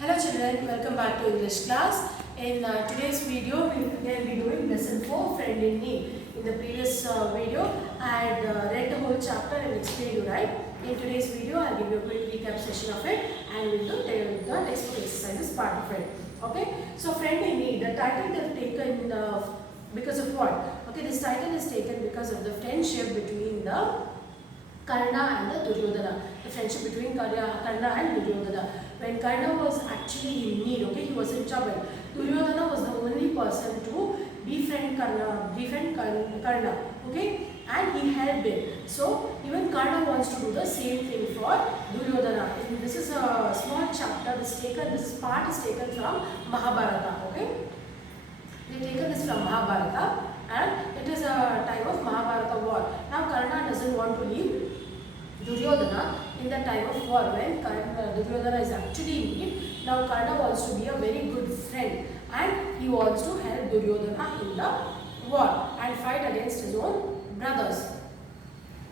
Hello children, welcome back to English class. In today's video, we will again be doing lesson 4, Friend in Need. In the previous video, I had read the whole chapter and explained you right. In today's video, I will give you a quick recap session of it and we will do the textbook exercises part of it. Okay, so Friend in Need, the title they have taken because of what? Okay, this title is taken because of the friendship between the Karna and the Duryodhana. The friendship between Karna and Duryodhana. When Karna was actually in need, okay, he was in trouble. Duryodhana was the only person to befriend Karna, okay, and he helped him. So even Karna wants to do the same thing for Duryodhana. And this is a small chapter. This part is taken from Mahabharata, okay. They taken this from Mahabharata and it is a time of Mahabharata war. Now Karna doesn't want to leave Duryodhana in the time of war when Duryodhana is actually in need. Now Karna wants to be a very good friend and he wants to help Duryodhana in the war and fight against his own brothers.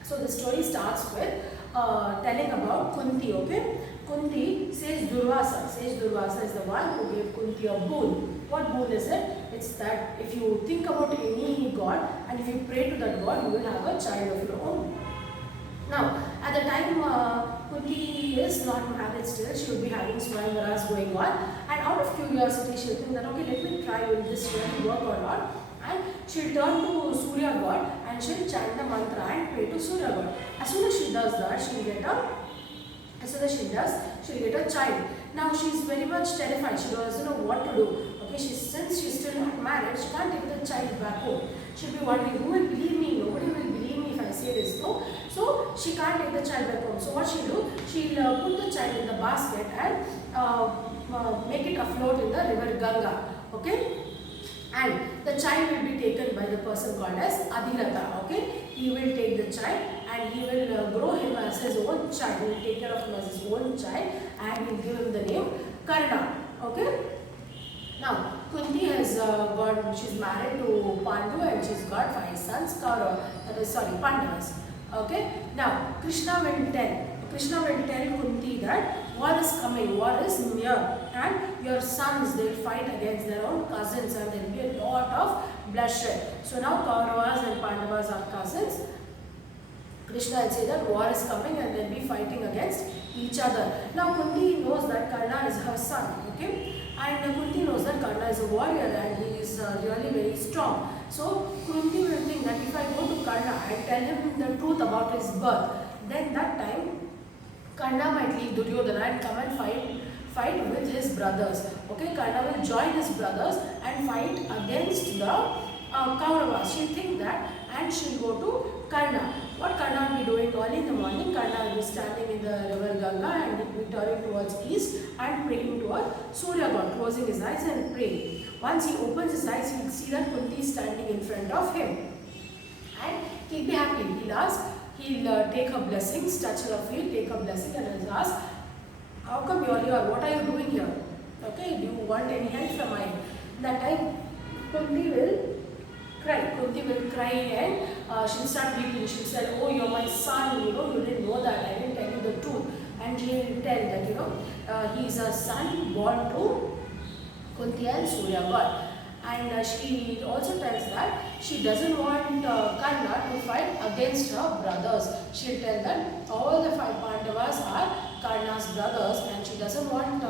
So the story starts with telling about Kunti, okay. Kunti says Durvasa is the one who gave Kunti a boon. What boon is it? It's that if you think about any god and if you pray to that god, you will have a child of your own. Now, at the time Kunti is not married still, she will be having Swayamvaras going on and out of curiosity she will think that okay, let me try will this really work or not, and she will turn to Surya god and she will chant the mantra and pray to Surya god. As soon as she does that, she will get a child. Now she is very much terrified, she doesn't know what to do. Okay, since she is still not married, she can't take the child back home. She will be wondering, who will believe me? Nobody will believe me if I say this, no? So she can't take the child back home. So what she'll do? She'll put the child in the basket and make it afloat in the river Ganga. Okay? And the child will be taken by the person called as Adhiratha. Okay? He will take the child and he will grow him as his own child. He will take care of him as his own child and he will give him the name Karna. Okay? Now, Kunti has she's married to Pandu and she's got 5 sons, Pandavas. Okay. Now, Krishna will tell Kunti that war is coming, war is near, and your sons they'll fight against their own cousins and there will be a lot of bloodshed. So now Kauravas and Pandavas are cousins. Krishna will say that war is coming and they'll be fighting against each other. Now Kunti knows that Karna is her son, okay, and Kunti knows that Karna is a warrior and he is really very strong. So Kunti will think that if I go to Karna and tell him the truth about his birth, then that time Karna might leave Duryodhana and come and fight with his brothers. Okay, Karna will join his brothers and fight against the Kauravas. She'll think that and she'll go to Karna. What Karna will be doing early in the morning? Karna will be standing in the river Ganga and he will be turning towards east and praying toward Surya god, closing his eyes and praying. Once he opens his eyes, he will see that Kunti is standing in front of him. And he'll be happy. He'll take her blessings, touch her feet, take her blessing and he'll ask, how come you are here? What are you doing here? Okay, do you want any help from my end? That time Kunti will cry and she'll start weeping. She'll say, oh, you're my son, you didn't know that, I didn't tell you the truth. And she'll tell that, he's a son born to Kunti and Surya god. And she also tells that she doesn't want Karna to fight against her brothers. She'll tell that all the 5 Pandavas are Karna's brothers and she doesn't want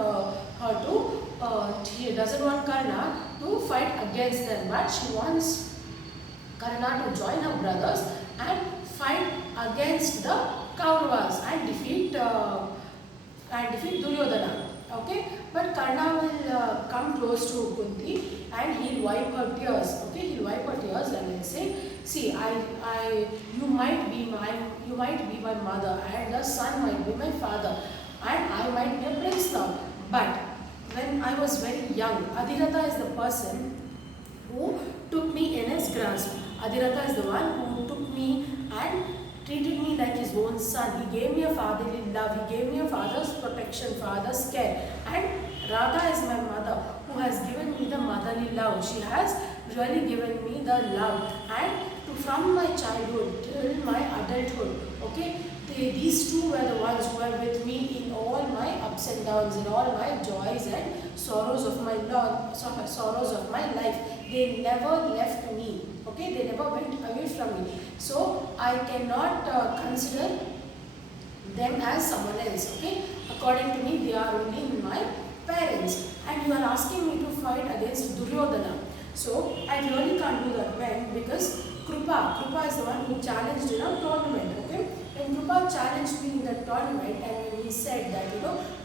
Karna to fight against them, but she wants Karna to join her brothers and fight against the Kauravas and defeat Duryodhana. Okay, but Karna will come close to Kunti and he'll wipe her tears. Okay, he'll wipe her tears and he'll say, see, you might be my mother and the son might be my father and I might be a prince now. But when I was very young, Adhiratha is the person who took me in his grasp. Adhiratha is the one who took me and treated me like his own son. He gave me a fatherly love. He gave me a father's protection, father's care. And Radha is my mother who has given me the motherly love. She has really given me the love. And from my childhood till my adulthood, okay, These two were the ones who were with me in all my ups and downs, in all my joys and sorrows of my sorrows of my life. They never left me. Okay, they never went away from me. So I cannot consider them as someone else. Okay, according to me, they are only my parents. And you are asking me to fight against Duryodhana. So I really can't do that. When? Because Krupa is the one who challenged in a tournament. Okay, when Krupa challenged me in the tournament, and when he said that,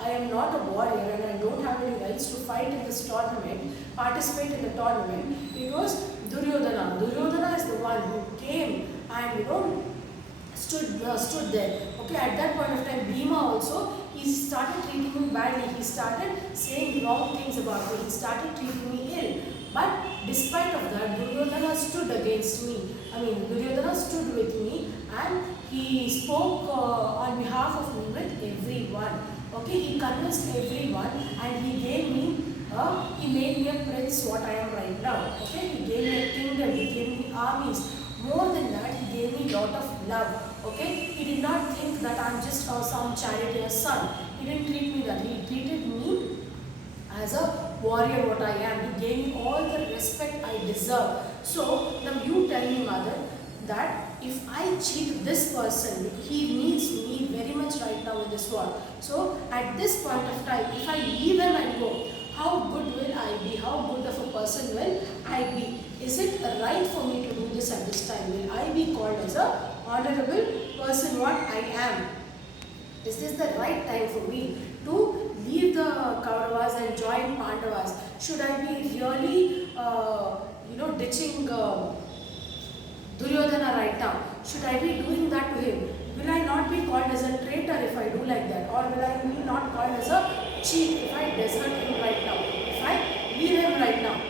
I am not a warrior and I don't have any rights to fight in this tournament, participate in the tournament, it was Duryodhana. Duryodhana is the one who came and stood there. Okay, at that point of time, Bhima also, he started treating me badly. He started saying wrong things about me. He started treating me ill. But despite of that, Duryodhana stood against me. Duryodhana stood with me, and he spoke on behalf of me with everyone. Okay, he convinced everyone, and he gave me, he made me a prince what I am right now. Okay, he gave me a kingdom, he gave me armies. More than that, he gave me a lot of love. Okay, he did not think that I am just some charioteer's son. He didn't treat me that. He treated me as a warrior what I am. He gave me all the respect I deserve. So now you tell me, mother, that if I cheat this person, he needs me very much right now in this world. So at this point of time, if I leave him and go, how good will I be? How good of a person will I be? Is it right for me to do this at this time? Will I be called as a honorable person what I am? Is this the right time for me to leave the Kauravas and join Pandavas? Should I be really, ditching Duryodhana right now? Should I be doing that to him? Will I not be called as a traitor if I do like that? Or will I be not called as a cheat if I desert him right now? If I leave him right now?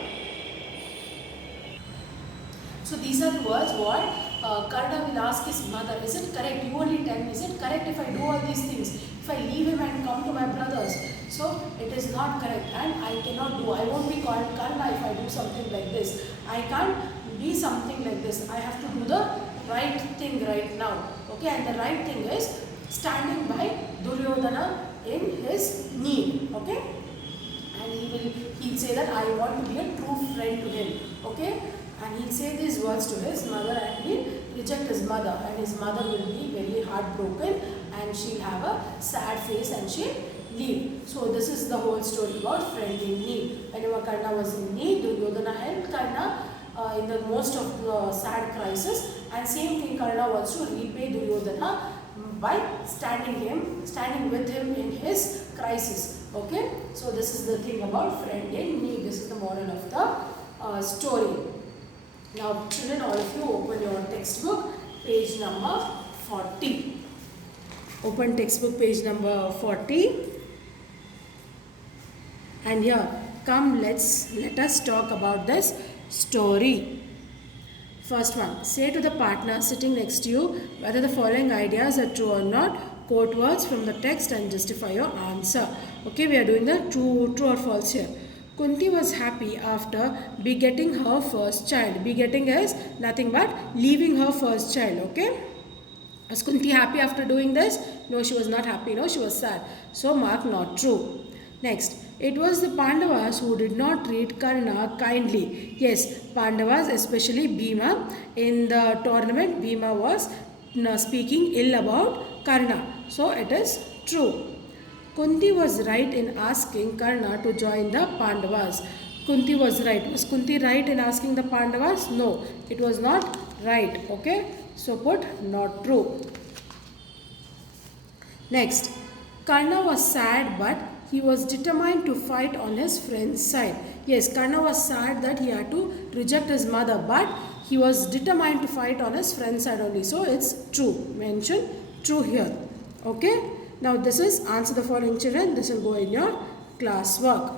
So these are the words what Karna will ask his mother. Is it correct? You only tell me. Is it correct if I do all these things? If I leave him and come to my brothers? So it is not correct, and I cannot do. I won't be called Karna if I do something like this. I can't be something like this. I have to do the right thing right now. Okay, and the right thing is standing by Duryodhana in his need. Okay, and he'll say that I want to be a true friend to him. Okay, and he'll say these words to his mother, and he'll reject his mother, and his mother will be very heartbroken, and she'll have a sad face and she'll leave. So this is the whole story about friend in need. Whenever Karna was in need, Duryodhana helped Karna in the most of the sad crisis, and same thing Karna wants to repay Duryodhana by standing with him in his crisis. Okay, so this is the thing about friend in need. This is the moral of the story. Now children, all of you open your textbook, page number 40. Open textbook page number 40. And here, come let us talk about this story. First one, say to the partner sitting next to you whether the following ideas are true or not. Quote words from the text and justify your answer. Okay, we are doing the true or false here. Kunti was happy after begetting her first child. Begetting is nothing but leaving her first child. Okay. Was Kunti happy after doing this? No, she was not happy. No, she was sad. So mark not true. Next, it was the Pandavas who did not treat Karna kindly. Yes, Pandavas, especially Bhima, in the tournament, Bhima was speaking ill about Karna. So it is true. Kunti was right in asking Karna to join the Pandavas. Kunti was right. Was Kunti right in asking the Pandavas? No, it was not right. Okay, so put not true. Next, Karna was sad, but he was determined to fight on his friend's side. Yes, Karna was sad that he had to reject his mother, but he was determined to fight on his friend's side only. So it's true. Mention true here. Okay. Now this is answer the following, children. This will go in your class work.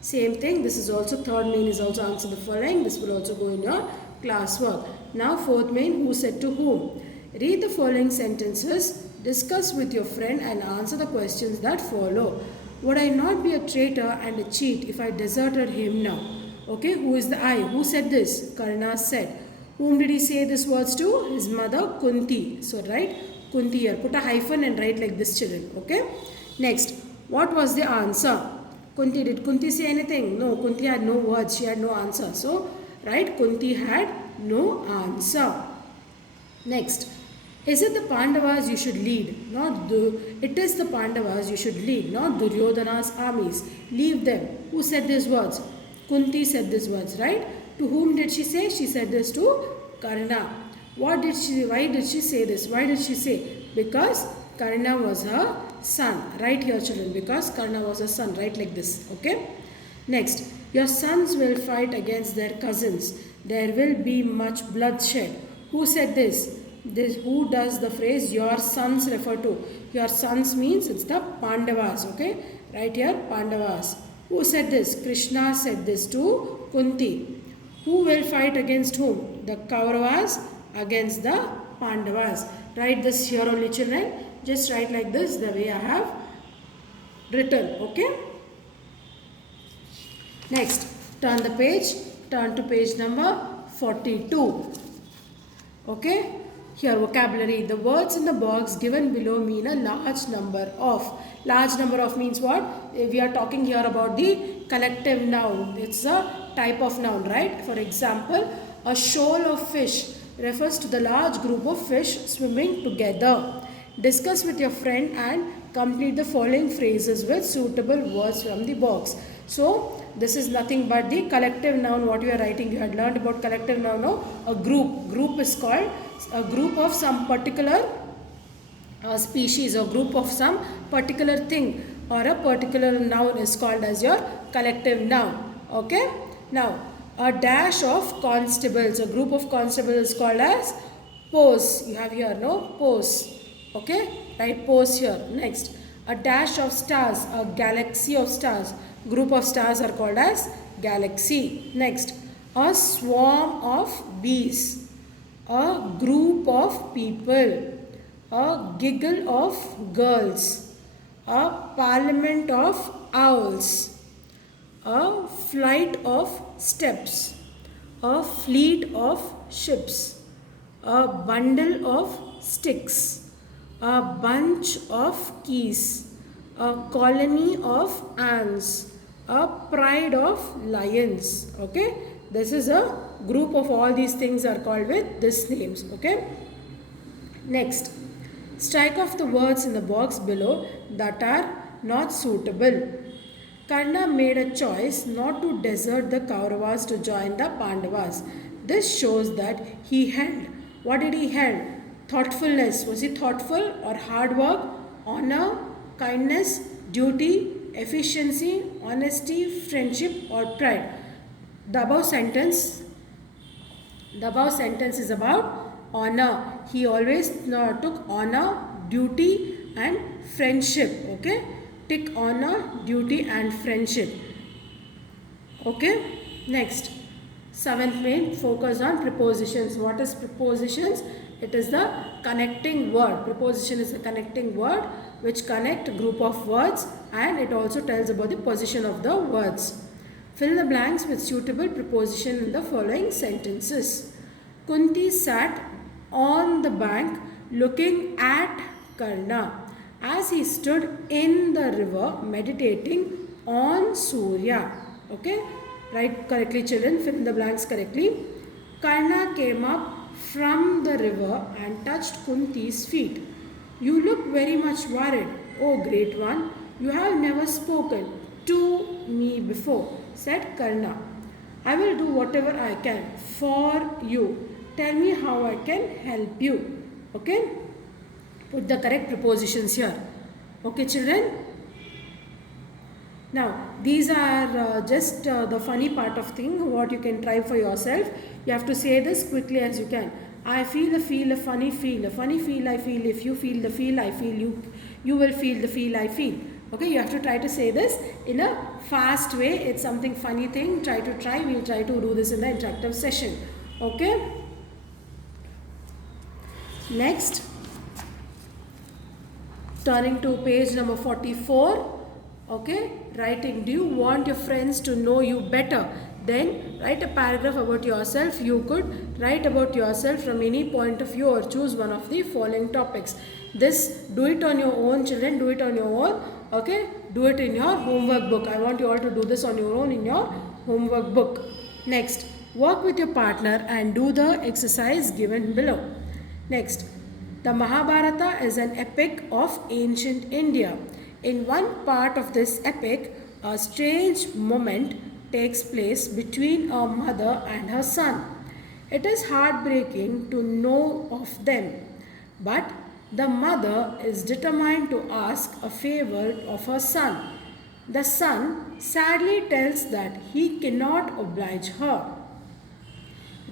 Same thing. This is also third main is also answer the following. This will also go in your class work. Now fourth main, who said to whom? Read the following sentences. Discuss with your friend and answer the questions that follow. Would I not be a traitor and a cheat if I deserted him now? Okay, who is the I? Who said this? Karna said. Whom did he say these words to? His mother Kunti. So right, Kunti here. Put a hyphen and write like this, children. Okay. Next, what was the answer? Kunti, did Kunti say anything? No, Kunti had no words. She had no answer. So, right, Kunti had no answer. Next, is it the Pandavas you should lead? It is the Pandavas you should lead, not Duryodhana's armies. Leave them. Who said these words? Kunti said these words, right? To whom did she say? She said this to Karna. Why did she say this? Why did she say? Because Karna was her son. Right here, children. Because Karna was her son. Right like this. Okay. Next, your sons will fight against their cousins. There will be much bloodshed. Who said this? Who does the phrase your sons refer to? Your sons means it's the Pandavas. Okay. Right here, Pandavas. Who said this? Krishna said this to Kunti. Who will fight against whom? The Kauravas against the Pandavas. Write this here only, children. Just write like this, the way I have written. Okay. Next, turn the page. Turn to page number 42. Okay. Here, vocabulary. The words in the box given below mean a large number of. Large number of means what? We are talking here about the collective noun. It's a type of noun, right? For example, a shoal of fish refers to the large group of fish swimming together. Discuss with your friend and complete the following phrases with suitable words from the box. So, this is nothing but the collective noun what you are writing. You had learned about collective noun, no? A group. Group is called a group of some particular species or group of some particular thing, or a particular noun is called as your collective noun. Okay. Now, a dash of constables, a group of constables is called as pose. You have here, no? Pose. Okay. Right, pose here. Next, a dash of stars, a galaxy of stars. Group of stars are called as galaxy. Next, a swarm of bees, a group of people, a giggle of girls, a parliament of owls, a flight of steps, a fleet of ships, a bundle of sticks, a bunch of keys, a colony of ants, a pride of lions. Okay, this is a group of all these things are called with these names. Okay. Next, strike off the words in the box below that are not suitable. Karna made a choice not to desert the Kauravas to join the Pandavas. This shows that he held. What did he held? Thoughtfulness. Was he thoughtful or hard work? Honor, kindness, duty, efficiency, honesty, friendship or pride. The above sentence is about honor. He always took honor, duty and friendship. Okay. Tick honor, duty and friendship. Okay. Next, seventh main, focus on prepositions. What is prepositions? It is the connecting word. Preposition is a connecting word which connect a group of words, and it also tells about the position of the words. Fill the blanks with suitable preposition in the following sentences. Kunti sat on the bank looking at Karna as he stood in the river meditating on Surya. Okay, write correctly, children. Fill in the blanks correctly. Karna came up from the river and touched Kunti's feet. You look very much worried, O great one. You have never spoken to me before, said Karna. I will do whatever I can for you. Tell me how I can help you. Okay? Put the correct prepositions here. Okay, children? Now, these are just the funny part of thing, what you can try for yourself. You have to say this quickly as you can. I feel a feel, a funny feel. A funny feel I feel. If you feel the feel I feel, you will feel the feel I feel. Okay, you have to try to say this in a fast way. It's something funny thing. We'll try to do this in the interactive session. Okay. Next, turning to page number 44. Okay, writing, do you want your friends to know you better? Then write a paragraph about yourself. You could write about yourself from any point of view or choose one of the following topics. This, do it on your own, children, do it on your own. Okay, do it in your homework book. I want you all to do this on your own in your homework book. Next, work with your partner and do the exercise given below. Next, the Mahabharata is an epic of ancient India. In one part of this epic, a strange moment takes place between a mother and her son. It is heartbreaking to know of them, but the mother is determined to ask a favor of her son. The son sadly tells that he cannot oblige her.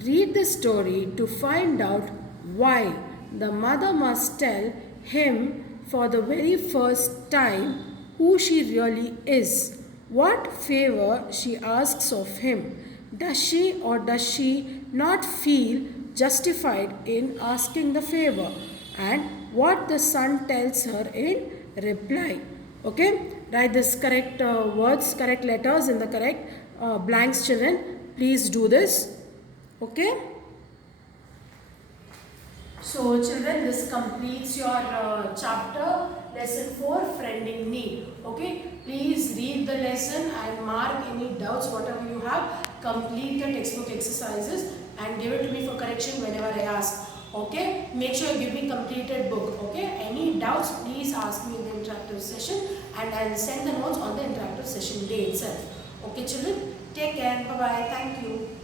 Read the story to find out why the mother must tell him for the very first time who she really is, what favor she asks of him. Does she or does she not feel justified in asking the favor, and what the son tells her in reply. Okay, write this correct words, correct letters in the correct blanks, children. Please do this. Okay. So children, this completes your chapter lesson 4, friend in need. Okay, please read the lesson and mark any doubts whatever you have. Complete the textbook exercises and give it to me for correction whenever I ask. Okay, make sure you give me completed book. Okay, any doubts please ask me in the interactive session and I'll send the notes on the interactive session day itself. Okay children, take care. Bye bye. Thank you.